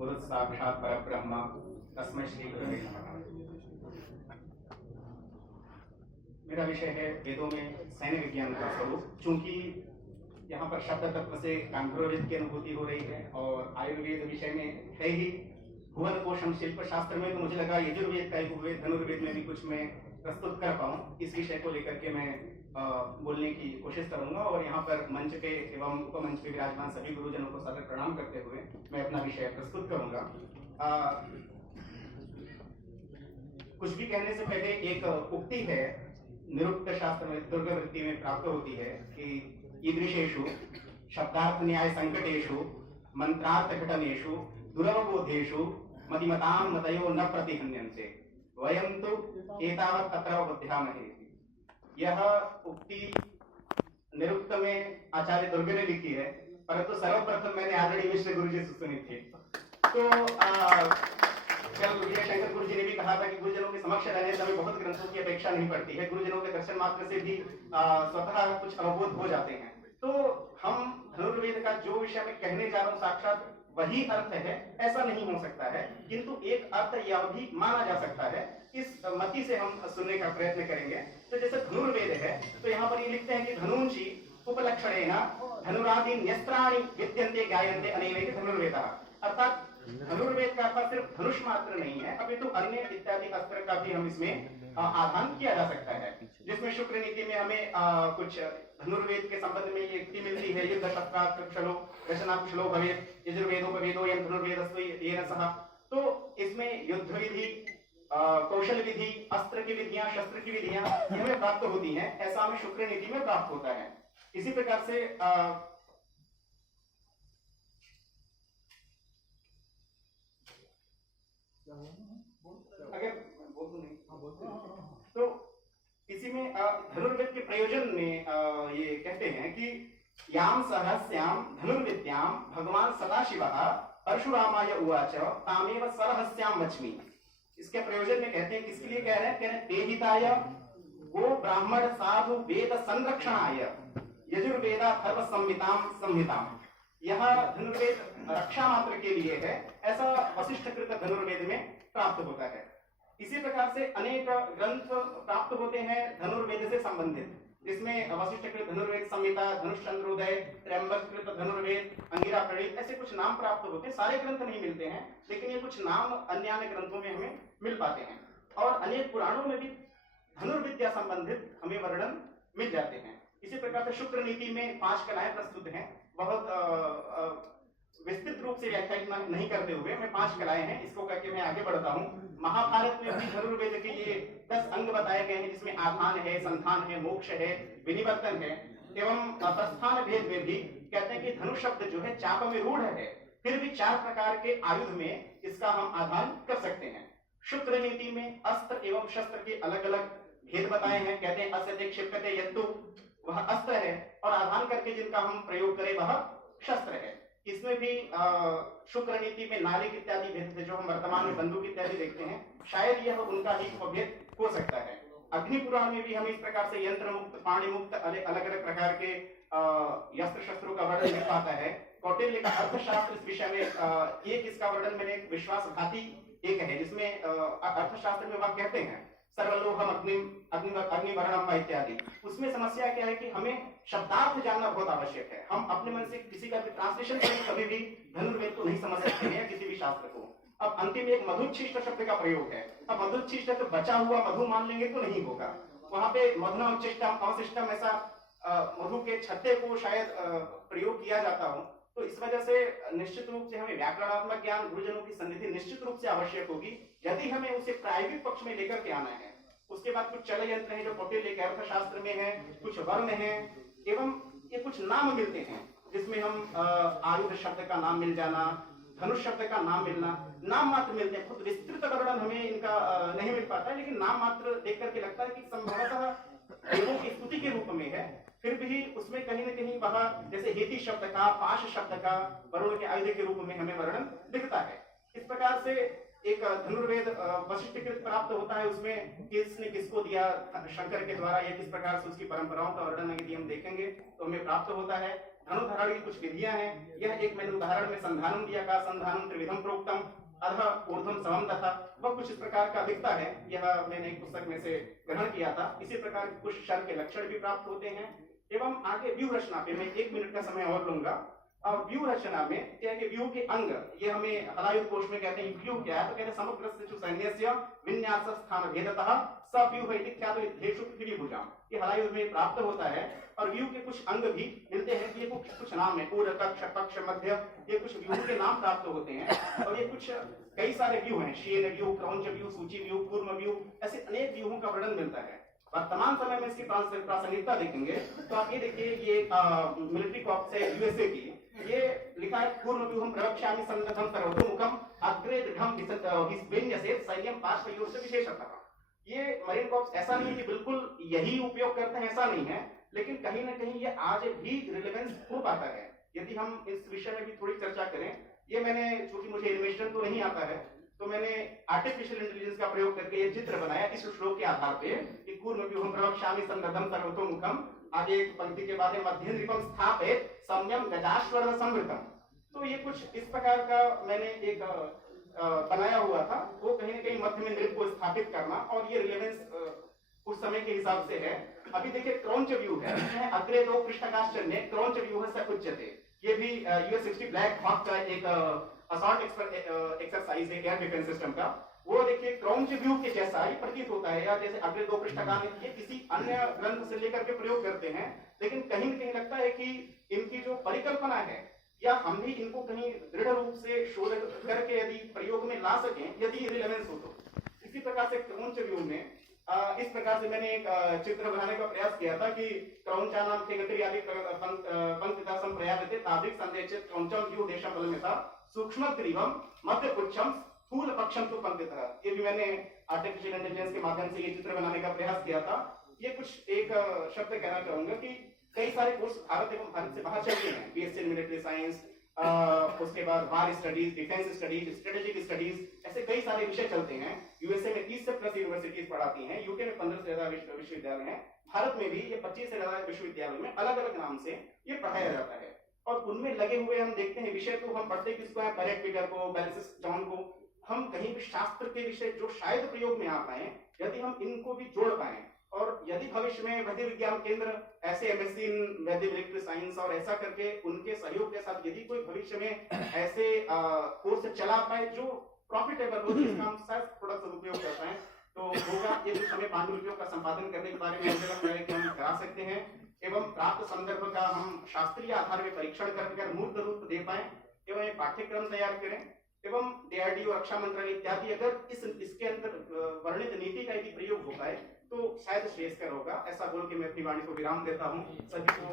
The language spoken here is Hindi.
गुरु साक्षात् परब्रह्म तस्मै श्री गुरवे नमः। मेरा विषय है वेदों में सैन्य विज्ञान का स्वरूप। चूंकि यहाँ पर शब्द तत्व से गांधर्ववेद की अनुभूति हो रही है और आयुर्वेद विषय में है ही भुवन कोशम शिल्प शास्त्र में, तो मुझे लगा यजुर्वेद का एक उपवेद धनुर्वेद में भी कुछ मैं प्रस्तुत कर पाऊँ। इस विषय को लेकर के मैं बोलने की कोशिश करूंगा और यहाँ पर मंच पे एवं उपमंच पे विराजमान सभी गुरुजनों को सादर प्रणाम करते हुए मैं अपना विषय प्रस्तुत करूंगा। कुछ भी कहने से पहले एक उक्ति है निरुक्त शास्त्र में दुर्गवृत्ति में प्राप्त होती है कि ईदृशेषु शब्दार्थ न्याय संकटेषु मंत्रार्थ घटनेषु दुरवबोधेषु मतिमतां मतयो न प्रतिहन्यन्ते वयं तु एतावत् अत्र बुद्ध्यामहे। यह उक्ति निरुक्त में आचार्य दुर्गे ने लिखी है, परंतु सर्वप्रथम मैंने आदरणीय मिश्र गुरु जी से सुनी थी। तो शंकर गुरु जी ने भी कहा था कि गुरुजनों के समक्ष रहने से हमें बहुत ग्रंथों की अपेक्षा नहीं पड़ती है, गुरुजनों के दर्शन मात्र से भी स्वतः कुछ अवबोध हो जाते हैं। तो हम धनुर्वेद का जो विषय में कहने जा रहा हूँ साक्षात वही अर्थ है ऐसा नहीं हो सकता है, किंतु एक अर्थ यह भी माना जा सकता है। इस मति से हम सुनने का प्रयत्न करेंगे। तो जैसे धनुर्वेद है तो यहाँ पर ये लिखते हैं कि धनुंषि उपलक्षणेन धनुरादि न्यस्त्राणि विद्यन्ते गायन्ते अनेनैः धनुर्वेदः। अर्थात धनुर्वेद का अर्थ सिर्फ धनुष मात्र नहीं है, अपितु अन्य इत्यादि अस्त्र का भी हम इसमें आधान किया जा सकता है। जिसमें शुक्र नीति में हमें कुछ धनुर्वेद के संबंध में ये युक्ति मिलती है, युद्ध शस्त्रास्त्र कुशलो रचना कुशलो भवेत् यजुर्वेदोपवेदो यं धनुर्वेदस्तु येन सह। तो इसमें युद्ध विधि, कौशल विधि, अस्त्र की विधियां, शस्त्र की विधियां हमें प्राप्त होती हैं, ऐसा हमें शुक्र नीति में प्राप्त होता है। इसी प्रकार से अगर तो इसी में धनुर्वेद के प्रयोजन में ये कहते हैं कि याम सहस्याम धनुर्विद्याम भगवान सदाशिवः परशुरामाय उवाच तामेव सरहस्याम वच्मि। इसके प्रयोजन में कहते हैं, किसके लिए कह रहे हैं? कह रहे हैं तेहिताय गो ब्राह्मण साधु वेद संरक्षणाय यजुर्वेदा थर्व संहिताम संहिताम। यह धनुर्वेद रक्षा मात्र के लिए है, ऐसा वशिष्ठकृत धनुर्वेद में प्राप्त होता है। इसी प्रकार से अनेक ग्रंथ प्राप्त होते हैं धनुर्वेद से संबंधित, जिसमें वशिष्ठकृत धनुर्वेद संहिता, धनुष्चंद्रोदय, त्र्यंबककृत धनुर्वेद, अंगिरा प्रणीत, ऐसे कुछ नाम प्राप्त होते हैं। सारे ग्रंथ नहीं मिलते हैं, लेकिन ये कुछ नाम अन्य ग्रंथों में हमें मिल पाते हैं। और अनेक पुराणों में भी धनुर्विद्या संबंधित हमें वर्णन मिल जाते हैं। इसी प्रकार से शुक्र नीति में 5 कलाएं प्रस्तुत हैं। बहुत विस्तृत रूप से व्याख्या नहीं करते हुए मैं 5 कलाएं हैं इसको करके मैं आगे बढ़ता हूँ। महाभारत में भी धनुर्वेद के ये 10 अंग बताए गए हैं, जिसमें आधान है, संधान है, मोक्ष है, विनिवर्तन है एवं प्रस्थान भेद में भी कहते हैं कि धनुष शब्द जो है चाप में रूढ़ है, फिर भी 4 प्रकार के आयुध में इसका हम आधान कर सकते हैं। शुक्र नीति में अस्त्र एवं शस्त्र के अलग अलग भेद बताए हैं। कहते हैं अस्त्र क्षिप्यते यत्तु, वह अस्त्र है, और आधान करके जिनका हम प्रयोग करें वह शस्त्र है। इसमें भी शुक्र नीति में नालिक इत्यादि भेद थे, जो हम वर्तमान में बंदूक इत्यादि देखते हैं, शायद यह उनका ही उपभेद हो सकता है। अग्नि पुराण में भी हमें इस प्रकार से यंत्र मुक्त, पाणी मुक्त अलग अलग प्रकार के यस्त्र शस्त्रों का वर्णन मिल पाता है। कौटिल्य का अर्थशास्त्र इस विषय में एक इसका वर्णन मैंने विश्वासघाती एक है, जिसमें अर्थशास्त्र में वह कहते हैं सर्वलोहम अग्निवर्णम इत्यादि। उसमें समस्या क्या है कि हमें शब्दार्थ जानना बहुत आवश्यक है। हम अपने मन से किसी का भी ट्रांसलेशन करें कभी भी धनुर्वेद को नहीं समझ सकते हैं, किसी भी शास्त्र को। अब अंतिम एक मधुच्छिष्ट शब्द का प्रयोग है। अब मधुच्छिष्ट तो बचा हुआ मधु मान लेंगे तो नहीं होगा, वहां पे मधुनावशिष्टम अवशिष्टम ऐसा मधु के छत्ते को शायद प्रयोग किया जाता हो। तो इस वजह से निश्चित रूप से हमें व्याकरणात्मक ज्ञान, गुरुजनों की सन्निधि निश्चित रूप से आवश्यक होगी, यदि हमें उसे प्रायोगिक पक्ष में लेकर के आना है। उसके बाद कुछ चल यंत्र है जो कौटिल्य के अर्थशास्त्र में है, कुछ वर्ण है एवं ये कुछ नाम मिलते हैं, जिसमें हम आयुध शब्द का नाम मिल जाना, धनुष शब्द का नाम मिलना, नाम मात्र मिलते हैं। खुद विस्तृत वर्णन हमें इनका नहीं मिल पाता है, लेकिन नाम मात्र देख करके लगता है कि संभवतः देवों की स्तुति के रूप में है। फिर भी उसमें कहीं न कहीं वह जैसे हेति शब्द का, पाश शब्द का वरुण के आयुध के रूप में हमें वर्णन दिखता है। इस प्रकार से एक धनुर्वेद वशिष्ठकृत प्राप्त होता है, उसमें किसने किसको दिया शंकर के द्वारा या किस प्रकार से उसकी परंपराओं का वर्णन यदि हम देखेंगे तो हमें प्राप्त होता है। धनुर्धारण की कुछ विधियां हैं। यह एक मैंने उदाहरण में संधानम दिया का संधानम त्रिविधम प्रोक्तम अधः ऊर्ध्वम समम तथा वह कुछ इस प्रकार का दिखता है। यह मैंने एक पुस्तक में से ग्रहण किया था। इसी प्रकार कुछ शर के लक्षण भी प्राप्त होते हैं। एवं आगे व्यूह रचना पे मैं 1 मिनट का समय और लूंगा। व्यूह रचना में क्या है कि व्यूह के अंग, ये हमें हलायुध कोश में कहते हैं व्यूह क्या है, तो कहते हैं समग्र सैन्यस्य विन्यास स्थान भेदतः स व्यूह इति ख्यातो त्रिभुजाम। ये हलायुध में प्राप्त होता है। और व्यूह के कुछ अंग भी मिलते हैं। ये कुछ नाम है, पूर्व कक्ष पक्ष मध्य, ये कुछ व्यूह के नाम प्राप्त होते हैं। और ये कुछ कई सारे व्यूह हैं, शीन व्यूह, क्रौंच व्यूह, सूची व्यूह, कूर्म व्यूह, ऐसे अनेक व्यूहों का वर्णन मिलता है। वर्तमान समय में इसकी प्रासंगिकता देखेंगे तो आप ये देखिए, ये मिलिट्री कॉर्प्स है यूएसए की, ये लिखा है पूर्व व्यूहम प्रवक्ष्यामि सन्नद्धम सर्वतोमुखम अग्रे दृढ़म विन्यसेत् सैन्यम पार्श्वयोः से विशेषतः। ये मरीन कॉर्प्स ऐसा नहीं है कि बिल्कुल यही उपयोग करते हैं, ऐसा नहीं है, लेकिन कहीं ना कहीं ये आज भी रिलेवेंस हो पाता है। यदि हम इस विषय में भी थोड़ी चर्चा करें, ये मैंने, चूंकि मुझे एनिमेशन तो नहीं आता है, तो मैंने आर्टिफिशियल इंटेलिजेंस का प्रयोग करके ये चित्र बनाया इस श्लोक के आधार पे कि पूर्व व्यूहम प्रवक्ष्यामि सन्नद्धम सर्वतोमुखम, आगे एक पंक्ति के बाद मध्य नृपम स्थापित सम्यम गजाश्वर संवृतम। तो ये कुछ इस प्रकार का मैंने एक बनाया हुआ था। वो कहीं ना कहीं मध्य में नृप को स्थापित करना, और ये रिलेवेंस उस समय के हिसाब से है। अभी देखिए क्रौंच व्यू है, अग्रे दो पृष्ठकाश्चर्य क्रौंच व्यू से उच्यते। ये भी US-60 ब्लैक हॉक का एक असॉल्ट एक्सरसाइज है एयर डिफेंस सिस्टम का। वो देखिए क्रौंच व्यू के जैसा ही प्रतीत होता है, या जैसे अग्रे दो पृष्ठकान, ये किसी अन्य ग्रंथ से लेकर के प्रयोग करते हैं, लेकिन कहीं न कहीं लगता है कि इनकी जो परिकल्पना है, या हम भी इनको कहीं दृढ़ रूप से शोध करके यदि प्रयोग में ला सकें, यदि रिलेवेंस हो तो। इसी प्रकार से क्रौंच व्यू में इस प्रकार से मैंने एक चित्र बनाने का प्रयास किया था कि क्रौंचा नाम के गति आदि पंक्तिता संप्रयायते तादृक संदेशित क्रौंचम व्यू देशम बल में था सूक्ष्म ग्रीवम मध्य पुच्छम स्थूल पक्षम तो पंक्तिता। ये भी मैंने आर्टिफिशियल इंटेलिजेंस के माध्यम से ये चित्र बनाने का प्रयास किया था। ये कुछ एक शब्द कहना चाहूंगा कि कई सारे कोर्स भारत एवं भारत से बाहर चलते हैं, बीएससी इन मिलिट्री साइंस, उसके बाद war studies, defence studies, strategic studies, ऐसे कई सारे विषय चलते हैं। यूएसए में 30 से प्लस यूनिवर्सिटीज पढ़ाती हैं, यूके में 15 से ज्यादा विश्वविद्यालय हैं, भारत में भी ये 25 से ज्यादा विश्वविद्यालयों में अलग अलग नाम से ये पढ़ाया जाता है। और उनमें लगे हुए हम देखते हैं विषय, तो हम पढ़ते किसको है, पैरेट पीटर को, बैलिस्टिक जॉन को। हम कहीं भी शास्त्र के विषय जो शायद प्रयोग में आ पाए, यदि हम इनको भी जोड़ पाए, और यदि भविष्य में वैद्य विज्ञान केंद्र ऐसे MSc in Vaidya electric science और ऐसा करके उनके सहयोग के साथ यदि कोई भविष्य में ऐसे कोर्स चला पाए जो प्रॉफिटेबल हो, जिसका हम शायद थोड़ा सदुपयोग कर पाए, तो होगा। ये कुछ हमें पांडुलिपियों का संपादन करने के बारे में मुझे लगता है कि हम करा सकते हैं, एवं प्राप्त संदर्भ का हम शास्त्रीय आधार में परीक्षण कर मूर्त रूप दे पाए, एवं एक पाठ्यक्रम तैयार करें, एवं डीआरडीओ, रक्षा मंत्रालय इत्यादि अगर इसके अंदर वर्णित नीति का यदि प्रयोग हो पाए तो शायद श्रेयस्कर होगा। ऐसा बोल के मैं अपनी वाणी को विराम देता हूँ। सभी को